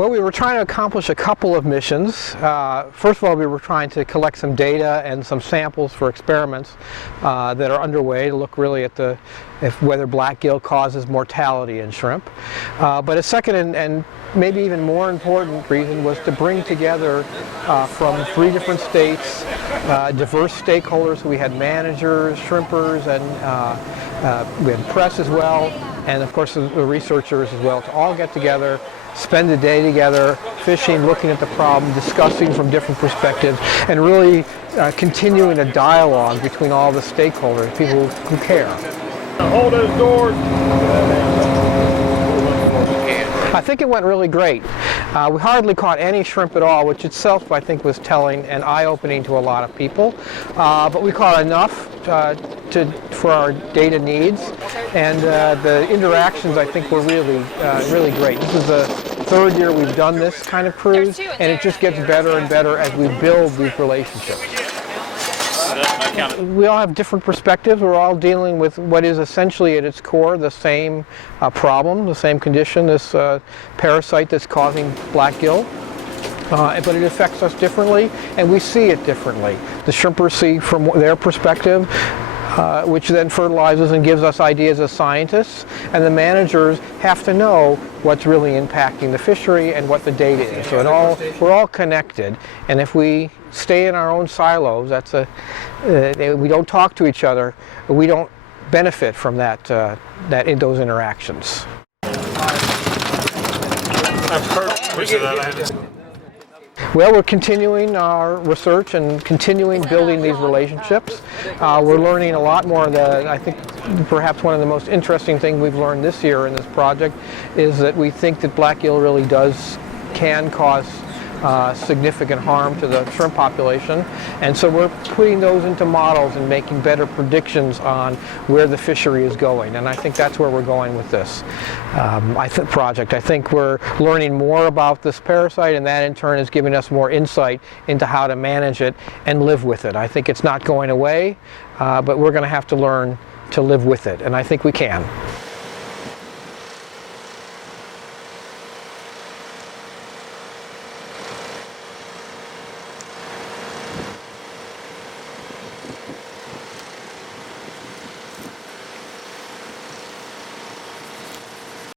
Well, we were trying to accomplish a couple of missions. First of all, we were trying to collect some data and some samples for experiments that are underway to look really at whether black gill causes mortality in shrimp. But a second and maybe even more important reason was to bring together from 3 different states diverse stakeholders. We had managers, shrimpers, and we had press as well, and of course the researchers as well, to all get together, spend the day together, fishing, looking at the problem, discussing from different perspectives, and really continuing a dialogue between all the stakeholders, people who care. Hold those doors. I think it went really great. We hardly caught any shrimp at all, which itself I think was telling and eye-opening to a lot of people. But we caught enough for our data needs, and the interactions I think were really great. This is the 3rd year we've done this kind of cruise, and it just gets better and better as we build these relationships. We all have different perspectives. We're all dealing with what is essentially at its core the same problem, the same condition, this parasite that's causing black gill. But it affects us differently, and we see it differently. The shrimpers see from their perspective, which then fertilizes and gives us ideas as scientists, and the managers have to know what's really impacting the fishery and what the data is. So we're all connected, and if we stay in our own silos, we don't talk to each other, we don't benefit from those interactions. Well, we're continuing our research and continuing building these relationships. We're learning a lot more. I think perhaps one of the most interesting things we've learned this year in this project is that we think that black gill really can cause significant harm to the shrimp population, and so we're putting those into models and making better predictions on where the fishery is going, and I think that's where we're going with this project. I think we're learning more about this parasite, and that in turn is giving us more insight into how to manage it and live with it. I think it's not going away, but we're going to have to learn to live with it, and I think we can.